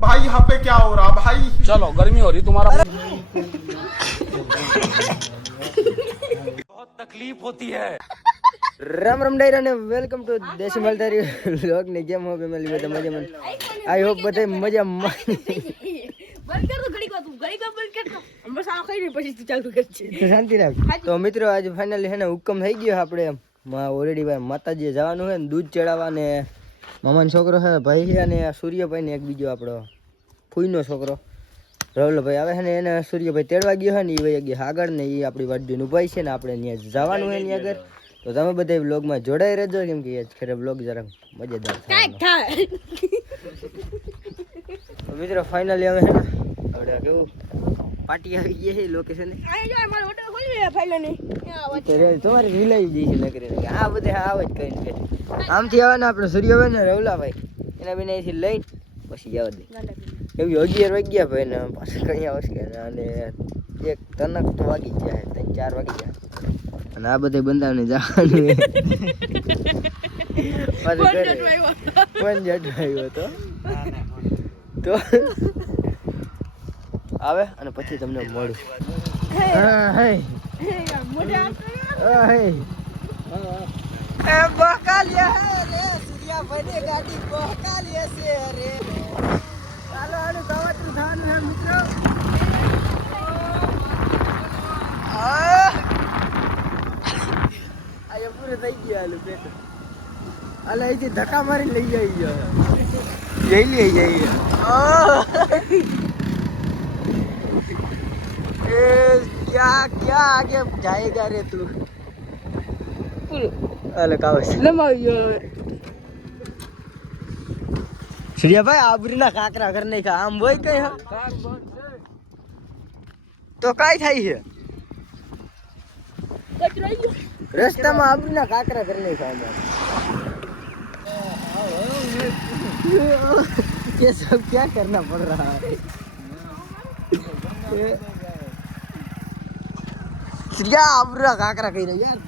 भाई यहाँ पे क्या हो रहा भाई चलो गर्मी हो रही तुम्हारा રામ રામ ડાયરા ને વેલકમ ટુ દેશી મલતારી વ્લોગ ની કેમ હો ફેમિલી બધા મજામાં આઈ હોપ બધા મજામાં બંધ કર તું તું. ને શાંતિ રાખ. મિત્રો આજે ફાઇનલી હે ને હુકમ થઈ ગયો આપણે. ઓલરેડી ભાઈ માતાજીએ જવાનું છે ને દૂધ ચડાવવા ને મામાનો છોકરો છે ભાઈ અને સૂર્યભાઈ ને એક બીજો આપણો ફૂઈનો છોકરો. રવલભાઈ આવે છે ને એને સૂર્યભાઈ તેડવા ગયો છે ને એ ભાઈ આગળ ને એ આપણી વાટ ભાઈ છે ને આપણે ત્યાં જવાનું છે એની આગળ. તો તમે બધા બ્લોગમાં જોડાઈ રહેજો કેમ કે ખરે વ્લોગ જરાક મજેદાર થાય. મિત્રો ફાઇનલી અમે ને આપણે કેવું? પાર્ટી આવી ગઈ છે લોકેશન આ જો મારો હોટલ ખોલી રહ્યા ફાઇલો ની તમારે રિલાઈ જઈ છે નકરી આ બધે આવે જ કઈ ને આમથી આવે ને આપણે સૂર્યભાઈ ને રવલાભાઈ. એના બેન અહીંથી લઈને પછી જવા દે. એવી અગિયાર વાગ્યા ભાઈ ને પાછું કઈ આવશે અને એક તનક તો વાગી જાય ત્રણ ચાર વાગી જાય. અને આ બધે બંધાને જવાનું ઘરે. કોણ જડવાયો હતો તો આવે અને પછી તમને મળું ધક્કા મારી લઈ જાય જઈ લઈ જઈએ ए क्या क्या आगे जाएगा रे तू अरे कावस लमायो સૂર્યા ભાઈ આબરીના કાકરા ઘર નહીં ખા આમ હોય કઈ તો કઈ થાય છે રસ્તામાં આબરીના કાકરા ઘર નહીં ખા ये सब क्या करना पड़ रहा है શ્રીયા આવરા કાકરા કહી રહ્યા યાર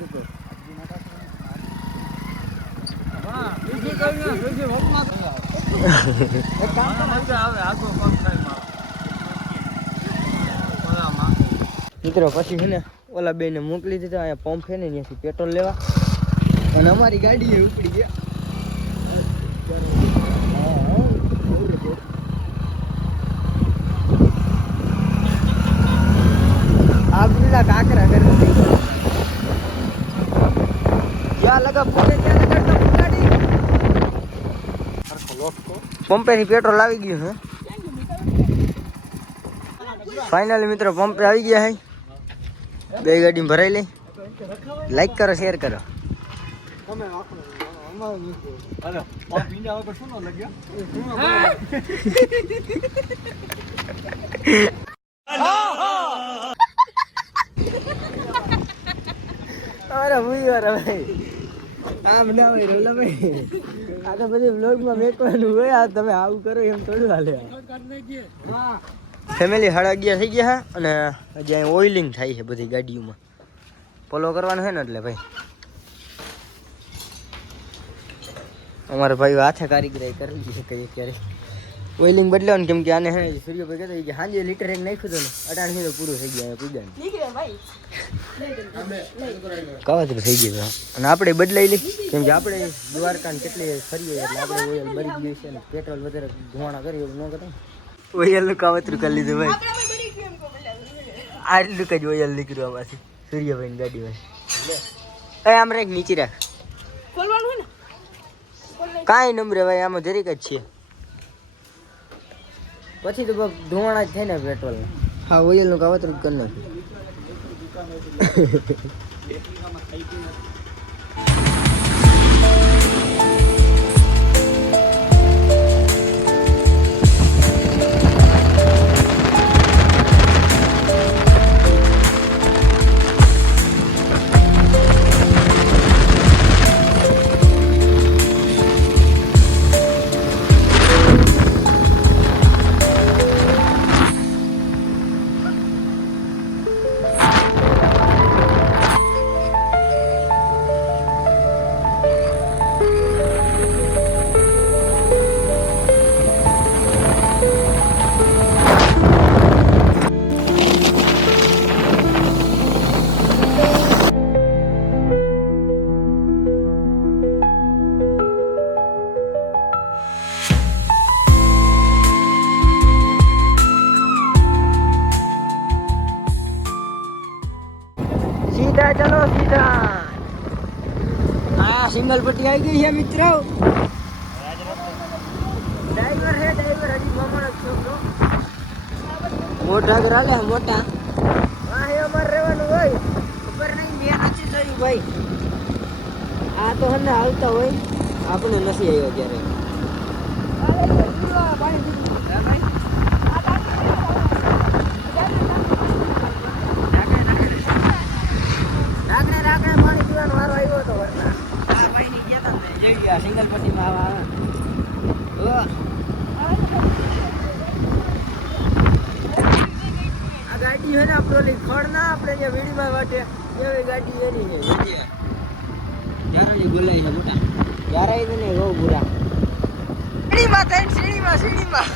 મિત્રો પછી છે ને ઓલા બેને મોકલી દીધા અહીંયા પંપ છે ને ત્યાંથી પેટ્રોલ લેવા. અને અમારી ગાડી ઉપડી ગયા. પંપે થી પેટ્રોલ આવી ગયું હે ફાઇનલી મિત્રો, પંપે આવી ગયા હે બે ગાડી ભરાઈ લઈ લાઈક કરો શેર કરો. અરે ભાઈ આમ ના ભાઈ રોલા ભાઈ. આ તો બધી વ્લોગમાં વેચવાનું હોય, આ તમે આવું કરો એમ થોડું હાલે. ફેમિલી સાડા અગિયાર થઈ ગયા અને હજી ઓઇલિંગ થાય છે બધી ગાડીઓમાં. પોલો કરવાનું છે ને એટલે ભાઈ. અમારા ભાઈઓ હાથે કારીગરી કરી છે કઈ અત્યારે. ઓઇલિંગ બદલાવાનું કેમ કે આને હે સૂર્યભાઈ કહેતા કે હાંજે લીટર એક નાખ્યું હતું ને તો પૂરું થઈ ગયા પૂજા ભાઈ. કાવતરું થઈ ગયું અને આપણે બદલાઈ લઈ કેમ કે આપણે દ્વારકાને કેટલી ફરીએ એટલે આપણે ઓઇલ બરી ગયું છે ને પેટ્રોલ વધારે ધોવાણા કરી એવું ન કરતા ઓઇલનું કાવતરું કરી લીધું ભાઈ. ભાઈ આટલું જ ઓઇલ નીકળ્યું આમાંથી સૂર્યભાઈની ગાડીમાં એ આમ રાખ નીચે રાખ. ને? કાંઈ નંબરે ભાઈ આમાં જરીક જ છે પછી તો ધોવાણા જ થાય ને પેટ્રોલ હા ઓઇલનું કાવતરું જ કરી નાખ્યું આવી ગઈ છે મિત્રો. ડ્રાઈવર હે ડ્રાઈવર હજી મામાનો છોકરો મોટા ઘર હાલે મોટા. હા હે અમારે રહેવાનું હોય. ખબર નહીં મેં નથી જોયું ભાઈ. આ તો હને આવતા હોય. આપણે નથી આવ્યો ત્યારે રાગડે રાગડે પાણી પીવાનો વારો આવ્યો હતો વરના. આ ભાઈ ની ગયા તા ને જઈ ગયા સિંગલ પટ્ટીમાં આવા આવા. આ ગાડી છે ને આપણે ઓલી ખડ ના આપણે અહીંયા વીડીમાં વાટે એવી ગાડી એની છે વિજય ચારાની બોલાય છે મોટા ચારાય તો નહીં બહુ બુરા સીડીમાં થઈને સીડીમાં સીડીમાં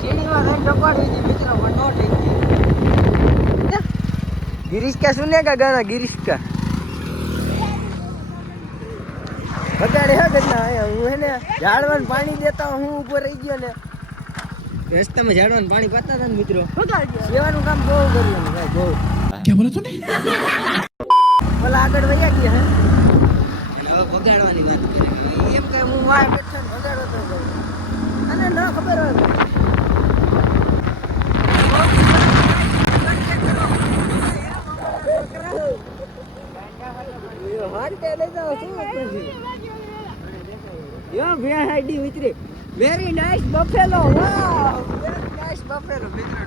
સીડીમાં થઈને ટપાડી હતી મિત્રો પણ નો થઈ ગઈ गिरीश का सुनेगा गाना गिरीश का અત્યારે હે ઘટના હું હે ઝાડવાનું પાણી દેતા હું ઊભો રહી ગયો ને. રસ્તામાં ઝાડવાનું પાણી પાતા હતા મિત્રો. સેવાનું કામ બહુ કર્યું ભાઈ આગળ વયા ગયા હે. હવે વાત કરે. એમ કે હું વાય બેઠો વગાડો તો અને ન ખબર હોય. આઈડી મિત્રી very nice buffalo wow very nice buffalo મિત્રો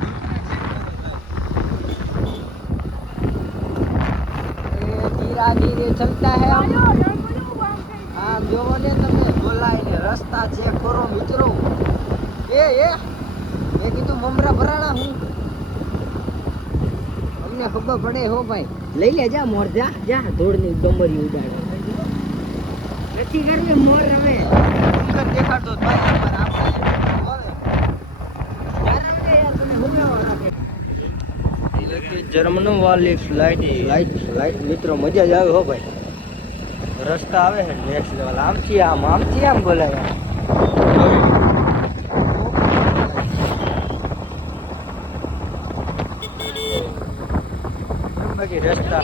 એ ધીરા ધીરે ચલતા હે આમ. આમ જોવો ને તમે બોલાય ને રસ્તા છે ખોરો મિત્રો. એ એ મેં કીધું મમરા ભરાણા હું. અમને ખબર પડે હો ભાઈ. લઈ લે જા મોર જા જા ધોળની ડમરી ઉડાડ. નથી કરવી મોર રમે સુંદર દેખાડતો જ ભાઈ અમારે આપણે બોલે. યાર રમે યાર તમે હુમલાઓ રાખે જર્મનો વાલી ફ્લાઇટ ફ્લાઇટ ફ્લાઇટ મિત્રો મજા જ આવે હો ભાઈ. રસ્તા આવે છે નેક્સ્ટ લેવલ આમથી આમ આમથી આમ બોલાય બાકી રસ્તા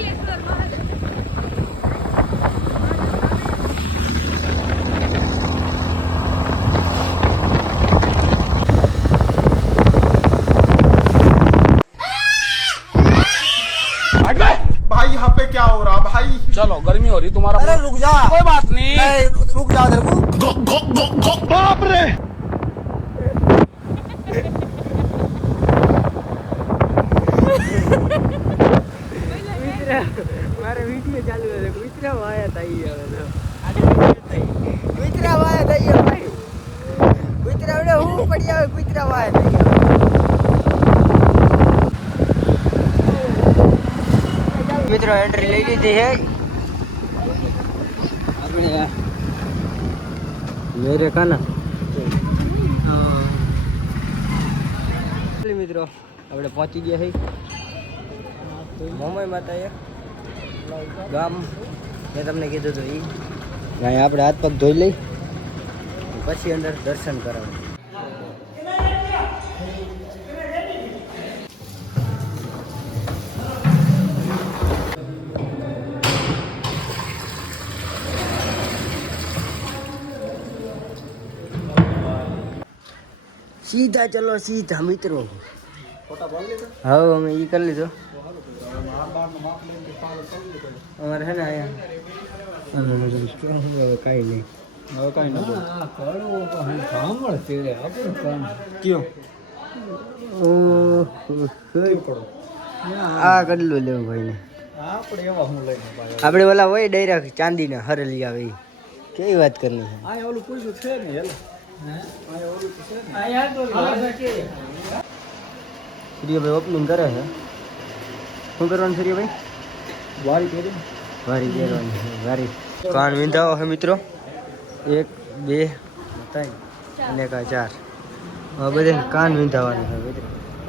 रुक जा कोई बात नहीं नहीं, रुक जा तेरे को बाप रे મારે વિડીયો ચાલુ છે કુતરા વાયા થઈ ગયો કુતરા વાયા થઈ ગયો ભાઈ કુતરા વડે હું પડી આવે કુતરા વાયા થઈ ગયો મિત્રો એન્ટ્રી લઈ લીધી છે આપણે આ મેરે કાના મિત્રો આપણે પહોંચી ગયા છે માતા એ ગામ. મેં તમને કીધું હતું એ આપણે હાથ પગ ધોઈ લઈ. પછી અંદર દર્શન કરાવું સીધા ચલો સીધા મિત્રો. હવે અમે એ કરી લીધો. અમારે છે ને અહીંયા. કાંઈ નહીં. હવે કાંઈ નહીં કયો? આ કડલું લેવું ભાઈને આપણે ઓલા હોય ડાયરેક્ટ ચાંદીના હરેલી આવે ઈ. કેવી વાત કરની છે? સૂર્યભાઈ ઓપનિંગ કરે છે શું કરવાનું સૂર્યભાઈ વારી પહેરવાની છે વારી કાન વિંધાવો છે મિત્રો એક બે ત્રણ અને કા ચાર હવે બધે કાન વિંધાવાનું છે મિત્રો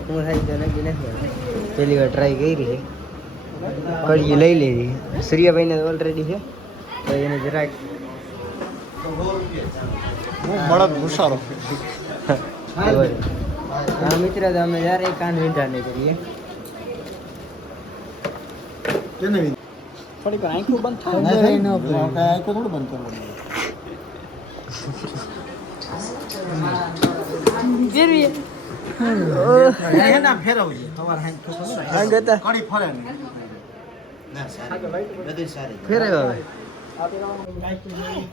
હું થાય તો નક્કી નથી આવતું. પહેલી વાર ટ્રાય કરી છે કડી લઈ લીધી સૂર્યભાઈને ઓલરેડી છે તો એને જરાક હું. બળદ ભૂસારો મિત્ર અમે યાર એ કાન વિંધા નહીં કરીએ. કેને વિંધા થોડીક આંખું બંધ થાય. ન આંખું થોડું બંધ કરવાનું. ફેરવીએ. ફેરવ્યો તમારે હાઈ ખોખો નહીં.